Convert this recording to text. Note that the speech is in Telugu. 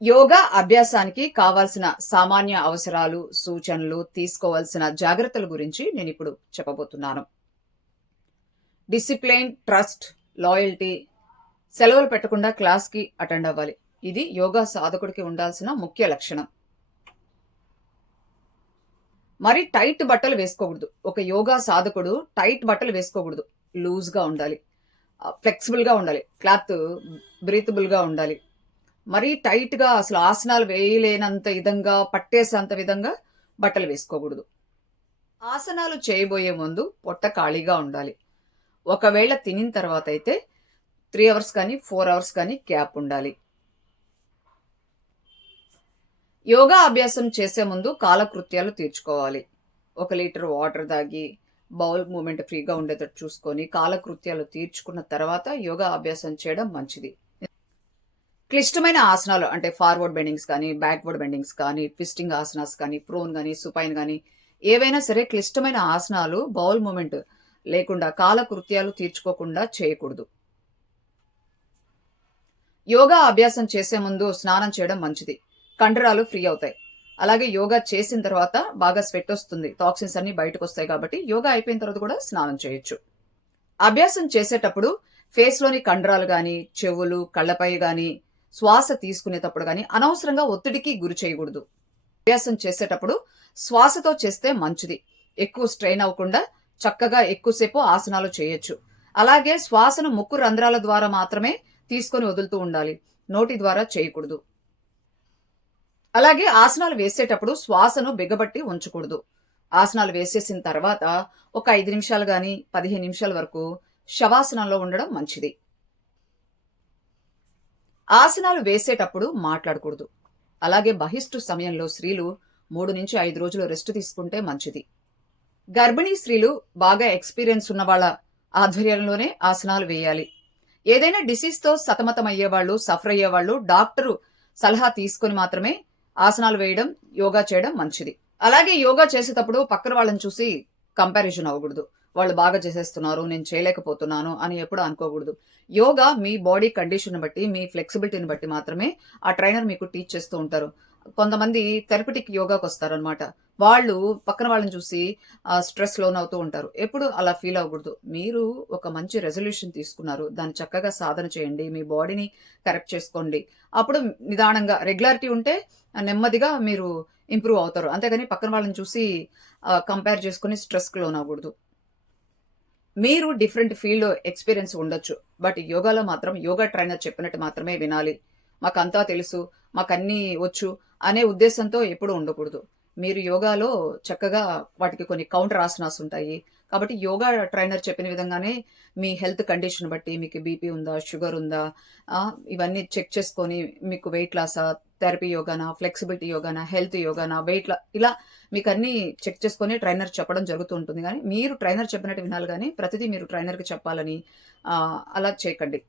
యోగా అభ్యాసానికి కావాల్సిన సామాన్య అవసరాలు, సూచనలు, తీసుకోవాల్సిన జాగ్రత్తల గురించి నేనిప్పుడు చెప్పబోతున్నాను. డిసిప్లిన్, ట్రస్ట్, లాయల్టీ, సెలవులు పెట్టకుండా క్లాస్‌కి అటెండ్ అవ్వాలి. ఇది యోగా సాధకుడికి ఉండాల్సిన ముఖ్య లక్షణం. మరి టైట్ బట్టలు వేసుకోకూడదు. ఒక యోగా సాధకుడు టైట్ బట్టలు వేసుకోకూడదు. లూజ్‌గా ఉండాలి. ఫ్లెక్సిబుల్‌గా ఉండాలి. క్లాత్ బ్రీతబుల్‌గా ఉండాలి. మరీ టైట్‌గా అసలు ఆసనాలు వేయలేనంత విధంగా, పట్టేసేంత విధంగా బట్టలు వేసుకోకూడదు. ఆసనాలు చేయబోయే ముందు పొట్ట ఖాళీగా ఉండాలి. ఒకవేళ తినిన తర్వాతయితే 3 అవర్స్ కానీ, 4 అవర్స్ కానీ గ్యాప్ ఉండాలి. యోగా అభ్యాసం చేసే ముందు కాలకృత్యాలు తీర్చుకోవాలి. 1 లీటర్ వాటర్ తాగి, బౌల్ మూవ్‌మెంట్ ఫ్రీగా ఉండేటట్టు చూసుకొని, కాలకృత్యాలు తీర్చుకున్న తర్వాత యోగా అభ్యాసం చేయడం మంచిది. క్లిష్టమైన ఆసనాలు అంటే ఫార్వర్డ్ బెండింగ్స్ కానీ, బ్యాక్వర్డ్ బెండింగ్స్ కానీ, ట్విస్టింగ్ ఆసనాస్ కానీ, ప్రోన్ గానీ, సుపైన్ గానీ ఏవైనా సరే క్లిష్టమైన ఆసనాలు బౌల్ మూవ్‌మెంట్ లేకుండా కాలకృత్యాలు తీర్చుకోకుండా చేయకూడదు. యోగా అభ్యాసం చేసే ముందు స్నానం చేయడం మంచిది. కండరాలు ఫ్రీ అవుతాయి. అలాగే యోగా చేసిన తర్వాత బాగా స్వెట్ వస్తుంది. టాక్సిన్స్ అన్నీ బయటకొస్తాయి కాబట్టి యోగా అయిపోయిన తర్వాత కూడా స్నానం చేయొచ్చు. అభ్యాసం చేసేటప్పుడు ఫేస్‌లోని కండరాలు గానీ, చెవులు, కళ్ళపై గానీ, శ్వాస తీసుకునేటప్పుడు గానీ అనవసరంగా ఒత్తిడికి గురి చేయకూడదు. అభ్యాసం చేసేటప్పుడు శ్వాసతో చేస్తే మంచిది. ఎక్కువ స్ట్రెయిన్ అవ్వకుండా చక్కగా ఎక్కువసేపు ఆసనాలు చేయొచ్చు. అలాగే శ్వాసను ముక్కు రంధ్రాల ద్వారా మాత్రమే తీసుకొని వదులుతూ ఉండాలి. నోటి ద్వారా చేయకూడదు. అలాగే ఆసనాలు వేసేటప్పుడు శ్వాసను బిగబట్టి ఉంచకూడదు. ఆసనాలు వేసేసిన తర్వాత ఒక 5 నిమిషాలు గానీ, 15 నిమిషాల వరకు శవాసనంలో ఉండడం మంచిది. ఆసనాలు వేసేటప్పుడు మాట్లాడకూడదు. అలాగే బహిష్టు సమయంలో స్త్రీలు 3-5 రోజులు రెస్ట్ తీసుకుంటే మంచిది. గర్భిణీ స్త్రీలు బాగా ఎక్స్‌పీరియన్స్ ఉన్న వాళ్ళ ఆధ్వర్యంలోనే ఆసనాలు వేయాలి. ఏదైనా డిసీజ్‌తో సతమతమయ్యేవాళ్ళు, సఫర్ అయ్యేవాళ్ళు డాక్టరు సలహా తీసుకొని మాత్రమే ఆసనాలు వేయడం, యోగా చేయడం మంచిది. అలాగే యోగా చేసేటప్పుడు పక్కన వాళ్ళని చూసి కంపారిజన్ అవ్వకూడదు. వాళ్ళు బాగా చేసేస్తున్నారు, నేను చేయలేకపోతున్నాను అని ఎప్పుడు అనుకోకూడదు. యోగా మీ బాడీ కండిషన్‌ని బట్టి, మీ ఫ్లెక్సిబిలిటీని బట్టి మాత్రమే ఆ ట్రైనర్ మీకు టీచ్ చేస్తూ ఉంటారు. కొంతమంది థెరపటిక్ యోగాకొస్తారనమాట. వాళ్ళు పక్కన వాళ్ళని చూసి స్ట్రెస్ లోనవుతూ ఉంటారు. ఎప్పుడు అలా ఫీల్ అవ్వకూడదు. మీరు ఒక మంచి రెజల్యూషన్ తీసుకున్నారు. దాన్ని చక్కగా సాధన చేయండి. మీ బాడీని కరెక్ట్ చేసుకోండి. అప్పుడు నిదానంగా రెగ్యులారిటీ ఉంటే నెమ్మదిగా మీరు ఇంప్రూవ్ అవుతారు. అంతేగాని పక్కన వాళ్ళని చూసి కంపేర్ చేసుకొని స్ట్రెస్‌కి లోనవ్వకూడదు. మీరు డిఫరెంట్ ఫీల్డ్‌లో ఎక్స్‌పీరియన్స్ ఉండొచ్చు. బట్ యోగాలో మాత్రం యోగా ట్రైనర్ చెప్పినట్టు మాత్రమే వినాలి. మాకంతా తెలుసు, మాకన్నీ వచ్చు అనే ఉద్దేశంతో ఎప్పుడూ ఉండకూడదు. మీరు యోగాలో చక్కగా వాటికి కొన్ని కౌంటర్ ఆసనాస్ ఉంటాయి. కాబట్టి యోగా ట్రైనర్ చెప్పిన విధంగానే మీ హెల్త్ కండిషన్ బట్టి మీకు బీపీ ఉందా? షుగర్ ఉందా? ఇవన్నీ చెక్ చేసుకొని మీకు వెయిట్ లాసా? థెరపీ యోగానా? ఫ్లెక్సిబిలిటీ యోగానా? హెల్త్ యోగానా? ఇలా మీకన్నీ చెక్ చేసుకొని ట్రైనర్ చెప్పడం జరుగుతూ ఉంటుంది గానీ, మీరు ట్రైనర్ చెప్పినట్టు వినాలి గానీ, ప్రతిదీ మీరు ట్రైనర్‌కి చెప్పాలని అలా చేయకండి.